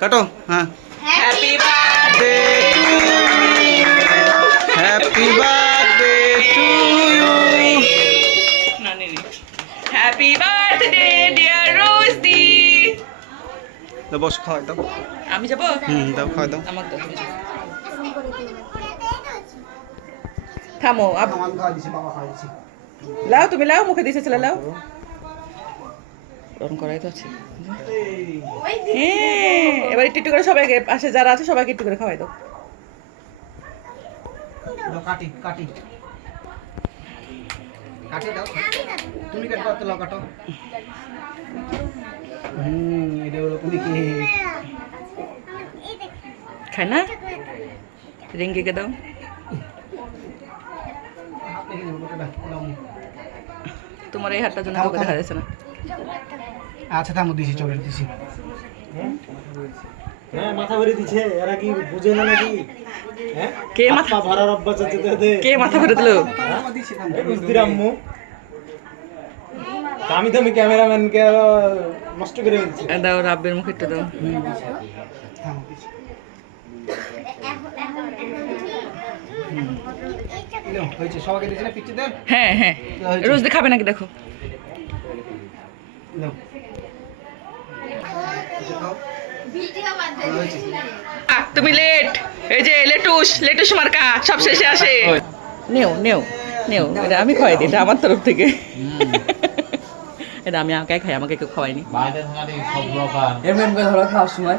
কাটো হ্যাঁ happy birthday happy birthday to you happy birthday dear রোজদি। তো বস খাওয়াই দাও। আমি যাবো দাও খাওয়াই দাও। আমাকে দাও, তুমি যাও। থামো আমার খাওয়াই দিছি, বাবা খাওয়াই দিছি। লাও, তুমি লাও, মুখে দিছে ছেলে লাও। গরম করাই তো আছে। হ্যাঁ, এবার একটু একটু করে সবাইকে পাশে যারা আছে সবাইকে একটু করে খাওয়াই দাও। কাটি কাটি কাটি দাও। তুমি কাটো তো কাটো। এটা হলো তুমি কি খাই না রিঙ্গিকে দাও। তোমার এই হাতটার জন্য কাউকে দেখা যাচ্ছে না। আচ্ছা থামো, দিছি চকলেট দিছি। হ্যাঁ মাথা ভরে দিছে, এরা কি বুঝে না নাকি? হ্যাঁ কে মাথা ভরার অভ্যাস আছে তোদের? কে মাথা ভরে দিল? দিছি থামো। বুঝতি আম্মু, আমি তো ক্যামেরাম্যানকে নষ্ট করে ফেলছি। দাও রাব্বের মুখে একটু দাও। থামো দিছি। লো হয়েছে, সবাইকে দিছি না পিচ্ছি দেন। হ্যাঁ হ্যাঁ, রোজ খাবে নাকি দেখো। লো তুমি লেট, এই যে লেটুস মার্কা সব শেষে আসে। নেও নেও নেও, এটা আমি খাওয়াই দিই, এটা আমার তরফ থেকে। এটা আমি একাই খাই, আমাকে কেউ খাওয়াইনি। বাইরে থাকার সব ব্লগার এমনি করে ধরো খাওয়ার সময়